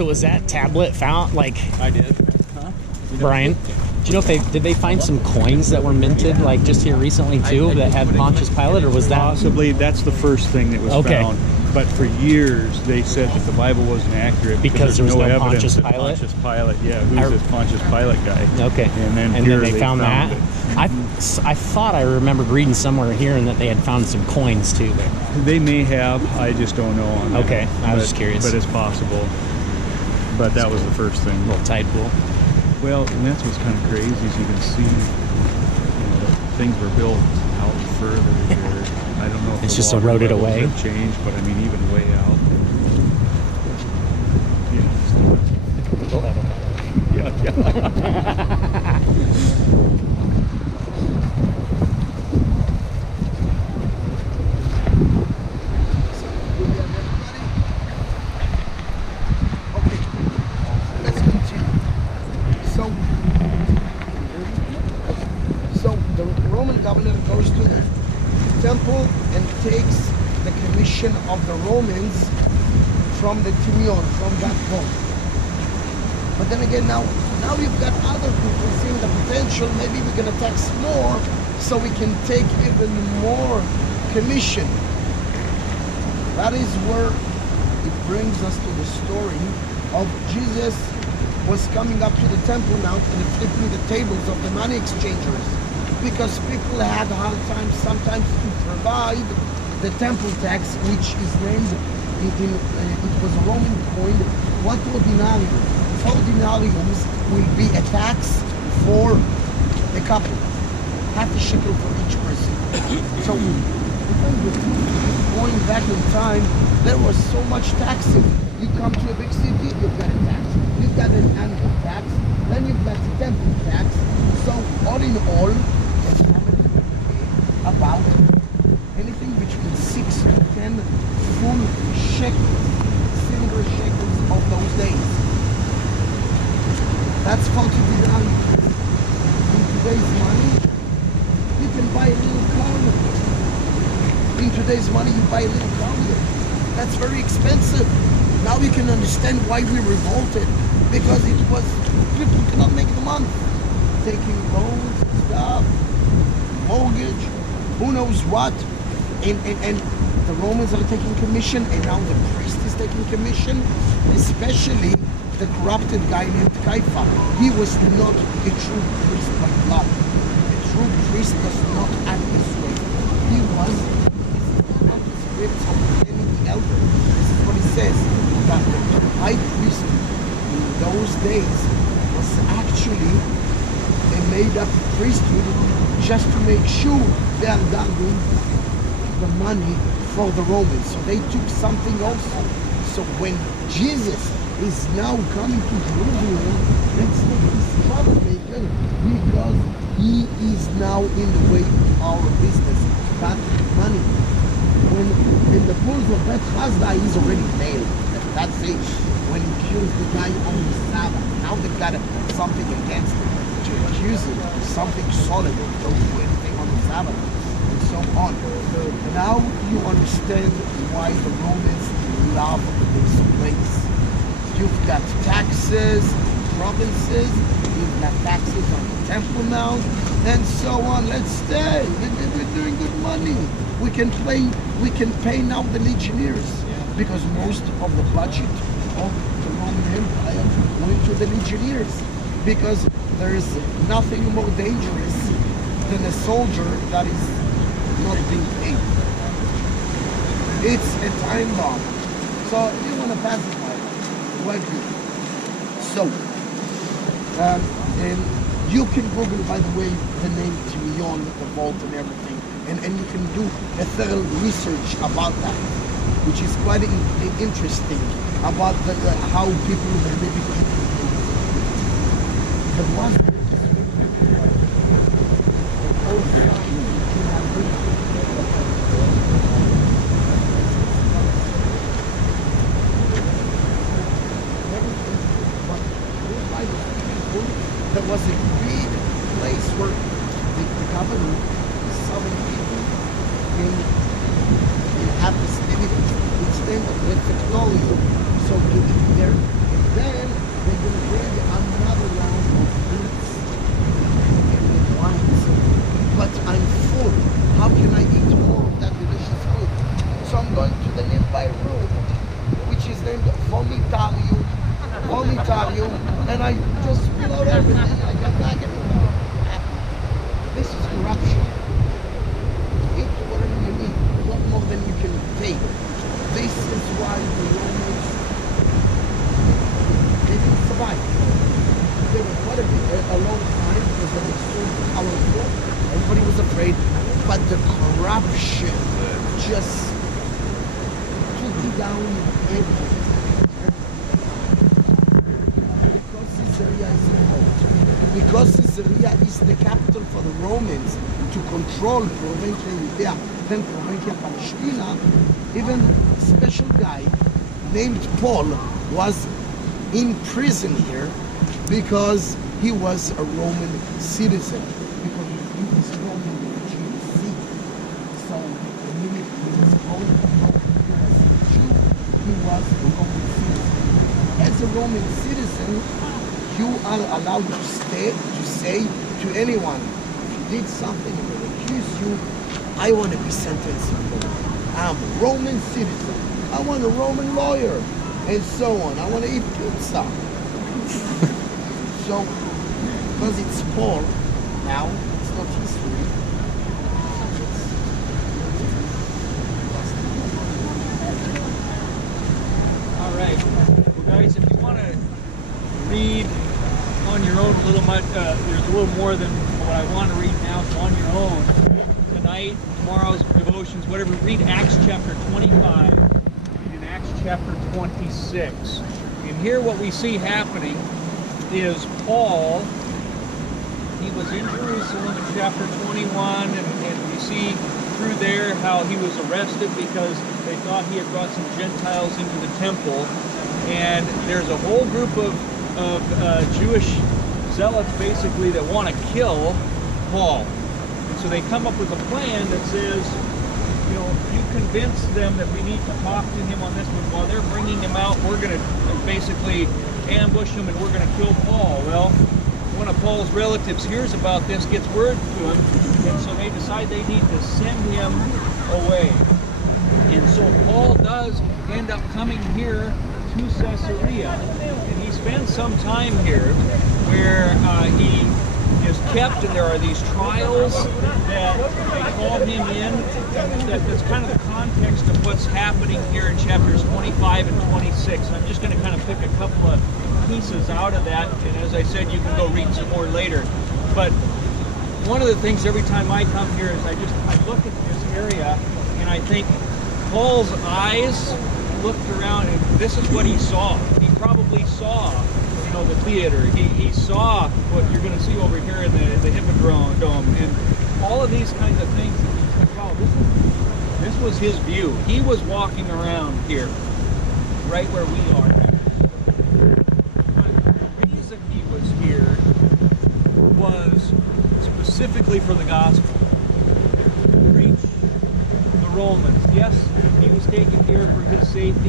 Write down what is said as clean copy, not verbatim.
So was that tablet found, like... I did. Huh? Brian, do you know if did they find some coins that were minted, like, just here recently, too, that had Pontius Pilate, or was that... Possibly, that's the first thing that was found. But for years, they said that the Bible wasn't accurate because there was no evidence Pontius that Pilate? Pontius Pilate, who's this Pontius Pilate guy? Okay. And then they found that. I thought I remembered reading somewhere here and that they had found some coins too there. They may have. I just don't know on that. Okay, I was just curious. But it's possible. But that was the first thing. A little tide pool. Well, and that's what's kind of crazy is you can see, things were built out further here. I don't know if it's the just water eroded levels away. have changed, but I mean even way out. So the Roman governor goes to the temple and takes the commission of the Romans from the Timion, from that vault. But then again, now you've got other people seeing the potential. Maybe we're going to tax more so we can take even more commission. That is where it brings us to the story of Jesus was coming up to the Temple Mount and flipping the tables of the money exchangers, because people had a hard time sometimes to provide the temple tax, which is named, it was a Roman coin, 4 denarium. 4 denariums will be a tax for a couple, half a shekel for each person. So going back in time, there was so much taxing. You come to a big city, you've got a tax. You've got an annual tax, then you've got the temple tax. So all in all, it's about anything between 6 to 10 full shekels, silver shekels of those days. That's 40 dinars. In today's money, you can buy a little car with it. In today's money, you buy a little car with it. That's very expensive. Now you can understand why we revolted, because it was, people cannot make the month. Taking loans, stuff, mortgage, who knows what. And the Romans are taking commission, and now the priest is taking commission, especially the corrupted guy named Caiaphas. He was not a true priest by blood. A true priest does not act this way. He was, this is not the script of any elder. This is what he says, that the high priest in those days was actually a made-up priesthood just to make sure they are guarding the money for the Romans. So they took something also. So when Jesus is now coming to Jerusalem, let's make this troublemaker, because he is now in the way of our business, that money. When in the pools of Beth Hasda, he's already nailed. That's it. When he kills the guy on the Sabbath, now they've got something against him to accuse him of something solid. Don't do anything on the Sabbath, and so on. Now you understand why the Romans love this place. You've got taxes, provinces, you've got taxes on the Temple Mount, and so on. Let's stay. We're doing good money. We can pay now the legionnaires, because most of the budget of the Roman Empire went to the legionnaires, because there is nothing more dangerous than a soldier that is not being paid. It's a time bomb. So if you want to pass it by, why do? So, and you can Google, by the way, the name Timion, the vault and everything, and you can do a thorough research about that, which is quite interesting, about how people were living. The one there was a big place where the governor, the southern people, they have this dividend, which then the Victoria. So So to eat there, and then they're going to bring another round of meats and wines. But I'm full. How can I eat more of that delicious food? So I'm going to the nearby room, which is named Vomitarium. Vomitarium, and I just spill out everything. I got back everything. This is corruption. Eat whatever you need, not more than you can take. This is why the Romans, they didn't survive. They were quite a long time because they were so powerful. Everybody was afraid. But the corruption just took down everything. Because Caesarea is involved. Because Caesarea is the capital for the Romans to control Provincia Judea, then Provincia Palestina, even a special guy named Paul was in prison here because he was a Roman citizen. Because he was Roman GC. So the minute he was called Jew, he was a Roman citizen. As a Roman citizen, you are allowed to say to anyone, if you did something and they accuse you, I want to be sentenced in Rome. I'm a Roman citizen. I want a Roman lawyer, and so on. I want to eat pizza. So, because it's Paul now, it's not history. All right. Well, guys, if you want to read on your own a little much, there's a little more than what I want to read now, so on your own. Tonight, tomorrow's devotions, whatever, read Acts chapter 25 and Acts chapter 26. And here what we see happening is Paul, he was in Jerusalem in chapter 21, and we see through there how he was arrested because they thought he had brought some Gentiles into the temple. And there's a whole group of Jewish zealots basically that want to kill Paul. And so they come up with a plan that says, you know, you convince them that we need to talk to him on this, but while they're bringing him out, we're going to basically ambush him and we're going to kill Paul. Well, one of Paul's relatives hears about this, gets word to him, and so they decide they need to send him away. And so Paul does end up coming here to Caesarea, and he spends some time here where he is kept, and there are these trials that they call him in. That's kind of the context of what's happening here in chapters 25 and 26. I'm just going to kind of pick a couple of pieces out of that, and as I said, you can go read some more later. But one of the things every time I come here is I look at this area and I think Paul's eyes looked around and this is what he saw. He probably saw, you know, the theater. He saw what you're going to see over here in the Hippodrome Dome, and all of these kinds of things. Wow, this was his view. He was walking around here, right where we are now. But the reason he was here was specifically for the gospel. To preach the Romans. Yes, he was taken here for his safety.